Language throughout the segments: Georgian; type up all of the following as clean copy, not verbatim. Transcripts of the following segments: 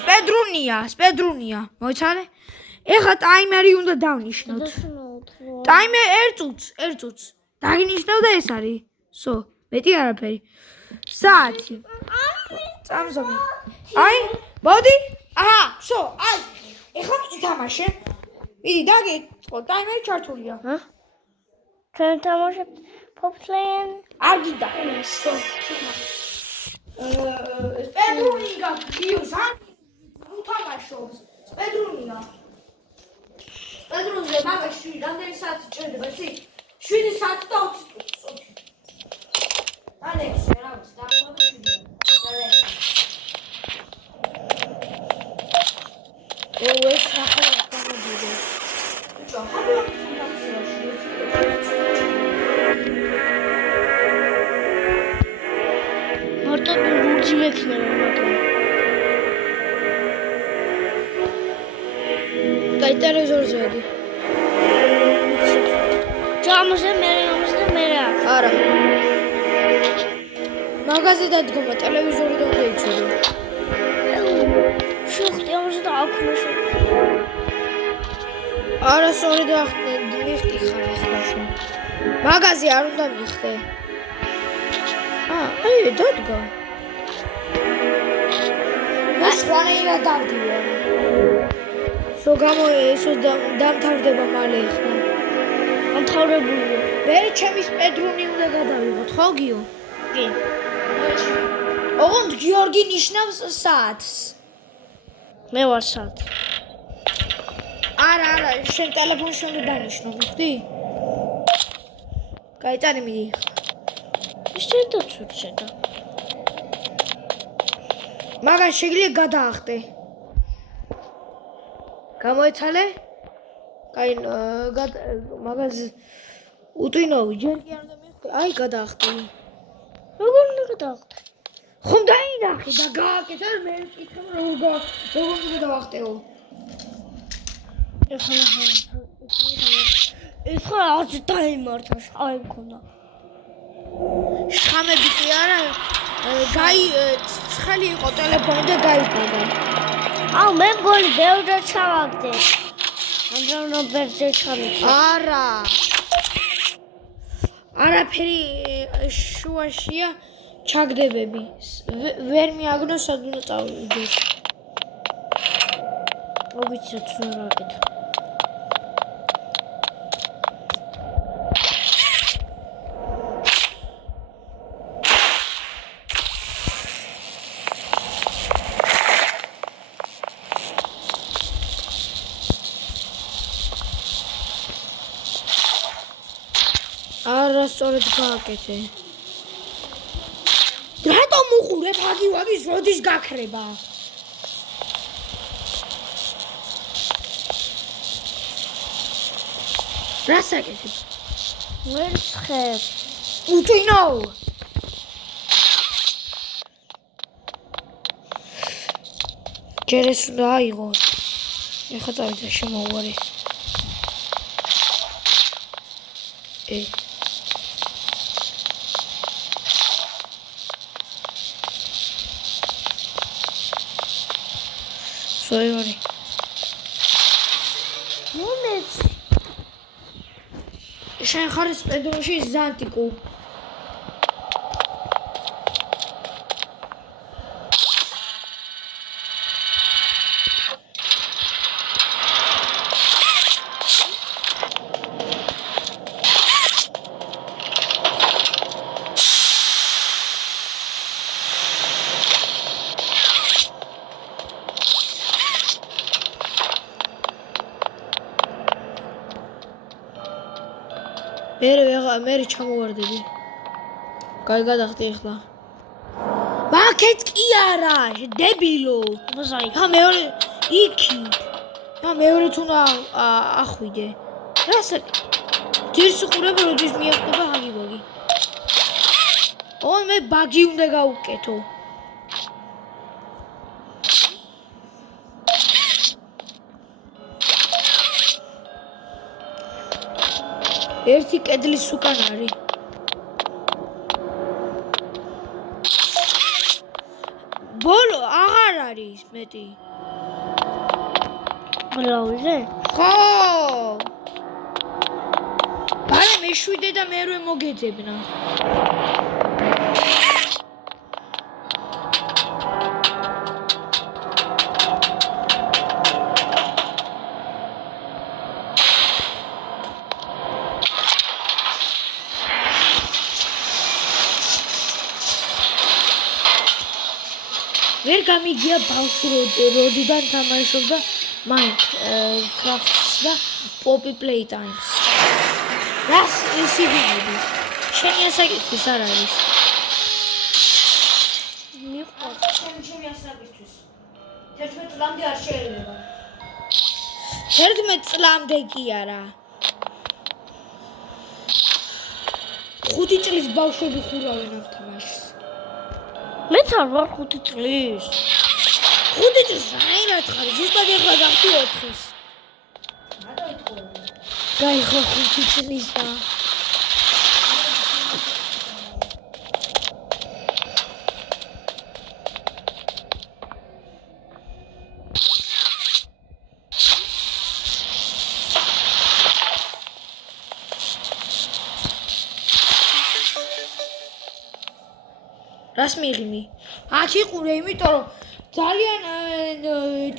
სპედრუნია. მოიცანე? ეხლა ტაიმერი უნდა დავნიშნოთ. ტაიმერ 1 წუთს. დაგინიშნავ და ეს არის. სო, მეტი არაფერი. საათი. წამზომი. აი, მოდი. აჰა, სო, აი. ეხლა ითამაშე. მიდი, დაგიწყო, ტაიმერი ჩართულია. ჩვენ თამაშობთ Popland. არ გინდა. სო. სპედრუნია გიოს ან უთამაშობს. სპედრუნია. სპედრუნზე მაგაში რამდენი საათი ჭირდება, იცი? 7 საათი და 20 წუთი. ალექსი, რა ვიცი, დაახლოებით 7. ეს ახლა გამოდიდეს. ბიჭო, ახლა მარტო ლურჯი მექნება მაგრამ. კაი ტელევიზორზე ადი. ჯამზე მე რა. არა. მაგაზე დადგომა ტელევიზორი და უნდა იცოდე. შუხტი ამაზე და აქვნა. არა, სწორი დაახტე, მიხდი ხარ ახლა. მაგაზე არ უნდა მიხდე. აი, დადგა. მას ვანეირა დავდივარ. სო გამო ესო დამთავრდება მალე ახლა. დამთავრებულია. მე ჩემი სპედრუნი უნდა გადავიღოთ, ხო გიო? კი. ოღონდ გიორგი ნიშნავს საათს. მე ვარ საათი. არა, შენ ტელეფონში უნდა დანიშნო, მიხდი? გაიტანე მიდი. შეიძლება ცუცედა. მაგას შეგიძლია გადაახტე. გამოიცალე? კაი, მაგას უტვინოვი, ჯერ კი არ უნდა მიხდე. აი, გადაახტე. როგორ უნდა გადაახტე? ხომ დაინახე და გააკეთე, მე ვკითხე, როგორ უნდა დავახტეო. ეხლა არც დაიმართა, შავი მქონდა. შხამები კი არა, ცხელი იყო ტელეფონი და გაიფოდა. აუ, მე მგონი ბევრად ჩავაგდე. ამდენ ბევრზე ჩავაგდე. არა. არაფერი შუაშია ჩაგდებები. ვერ მიაგნო სად უნდა წავიდეს. მოგიცეთ რა გაკეთე. არა, სწორედ გააკეთე. რატომ უყურებ აგი-ვაგის როდის გაქრება? რას აკეთებ? ვერ ხებ. უტვინო. ჯერ ეს უნდა აიღო. ეხლა წავიდა შემოუვარი. Sorry. მომეც. შენ ხარ სპედრუნში ზანტიკო. მე ჩამოვარდები. კაი გადახტე ახლა. მაკეთ კი არა, დებილო. ხა მეორე იქი. ხა მეორე თუნა ახვიდე. რასა? ძირს უყურებ როდის მიახდება ჰაგი-ვაგი. მე ბაგი უნდა გავუკეთო. ერთი კედლის უკან არის. ბოლო აღარ არის. არის მეტი. გლაუზე? ხო. ბალე მეშვიდე და მერვე მოგეძებნა. ვერ გამიგია ბავშვი როდიდან თამაშობდა Minecraft-ს და Poppy Playtimes. რას ისე ვიგები? შენი ასაკისთვის არ არის. მიყვარს. ჩემი ასაკისთვის. 11 წლამდე არ შეიძლება. 11 წლამდე კი არა. 5 წლის ბავშვები ხურავენ ამ თამაშს. მეც არ ვარ 5 წლის. 5 წლის რაირად ხარ? ზუსტად ეხლა გავხდი 4-ის. გაიხო 5 წლისა. რას მიღიმი? აქ იყურე, იმიტომ რომ ძალიან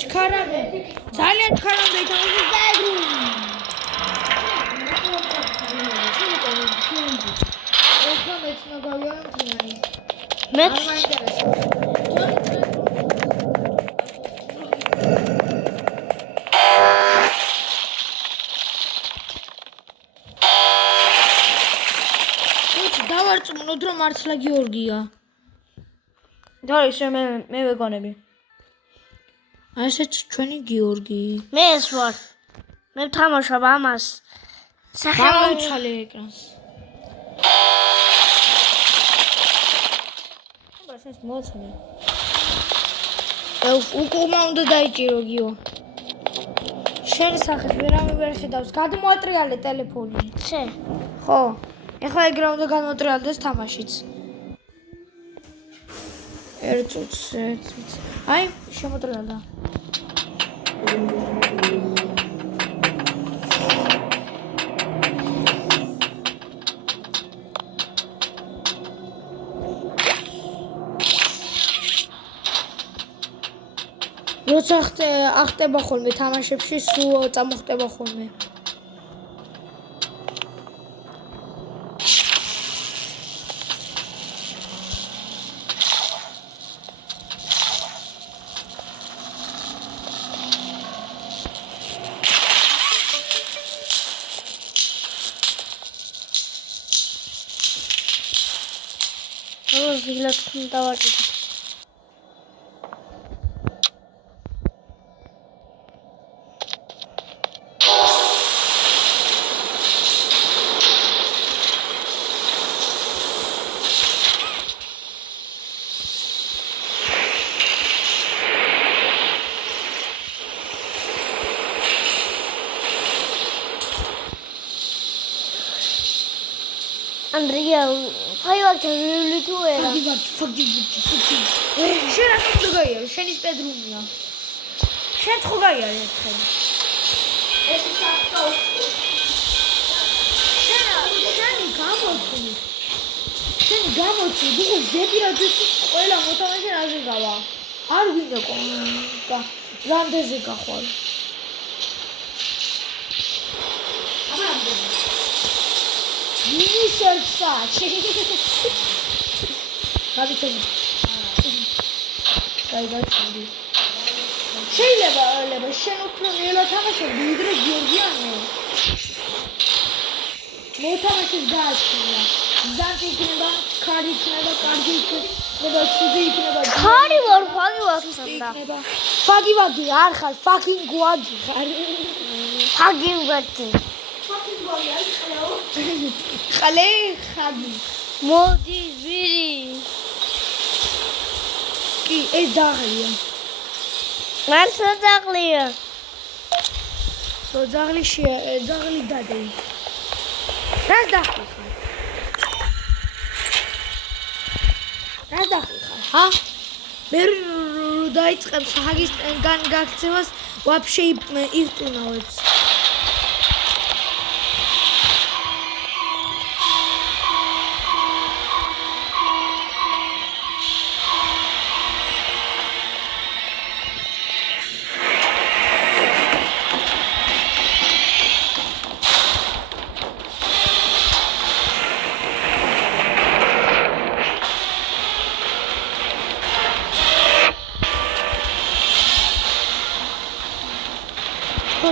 ჩქარამე ითამაშეს და ეგრუ. ეხლა მეც მაგავია მთლიანი. მეც არ მაინტერესებს. დავარწმუნოთ რომ მართლა გიორგია. და ისე მე ვეგონები. ასეც ჩვენი გიორგი. მე ეს ვარ. მე ვთამაშობ ამას. გამოვცალე ეკრანს. აბა ეს მოწმე. უკუმა უნდა დაიჭირო გიო. შენ სახეს ვერავინ ვერ ხედავს. გადმოატრიალე ტელეფონი. შე. ხო. ეხლა ეგრე უნდა განმოტრიალდეს თამაშიც. ერთიც. აი, შემოტრიალდა. როცა ახტება ხოლმე თამაშებში, სულ წამოხტება ხოლმე. როზილაკს დავაჭირე. Andrea, fai qualche minuto era. ფაგი. შენ რა უნდა გაიარო? შენი პედრუმია. შენ ხო გაიარე ერთხელ. ეს საფტო. შენი გამოწვი. დიღო ზეპირაძის ყველა მოთამაშე რაზე გავა. არ ვინდა და რამდენზე გახვალ. მინისერცა. გავიცემ. გაიგაცნობი. შეიძლება შენ უფრო ნელა თამაშობდი, ვიდრე გიორგიანო. მოთამაშეს გააჩნია. ზანტი იქნება, ქარი იქნება, კარგი იქნება, ცუდი იქნება. ქარი ვარ, ფაგი ვარ ხსნა. ფაგი ვაგი არ ხარ, fucking გვაგი ხარ. ფაგი ვაგი. ხალე ხაგი. მოდი ვირი. კი, ეს დაღლია. მარსა დაღლია. დაღლი დადე. რას დაღლი ხარ? რას დაღლი ხარ? ჰა? მე დაიწყებს ჰაგის გაქცევას ვაფშე ირტუნავებს.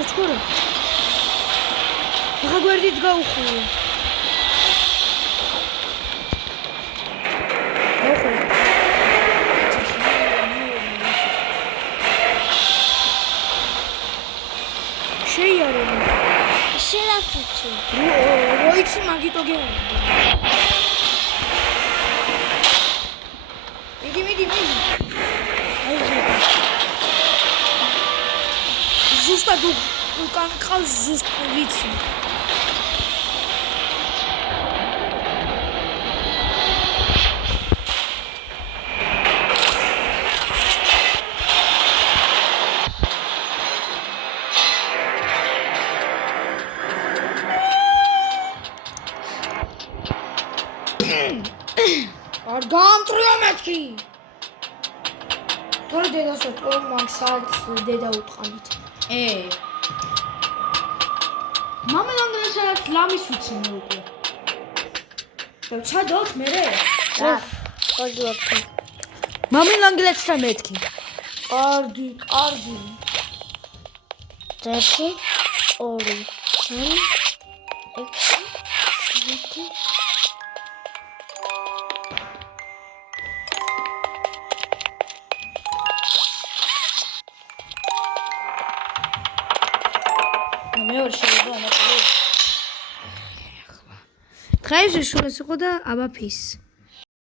Скоро. Ага, говорит, гауху. შეიარება. შელაცუჩი. როიცი მაგიტო გეუნ. მიდი. ზუსტად უკან ყავს ზუსტ ვიცი. არ გამტრიო მეთქი. თორე დედასო მაგ საათს დედა უტყანით. მამელანგელსაც ლამის ვიცინე უკვე. ჩადოთ მერე? რა. გოჯოთ. მამელანგელაც და მეთქი. კარგი. 1 2 3 6 მეორე შეიძლება ამატო. დღეს შურს იყო და აბა ფის.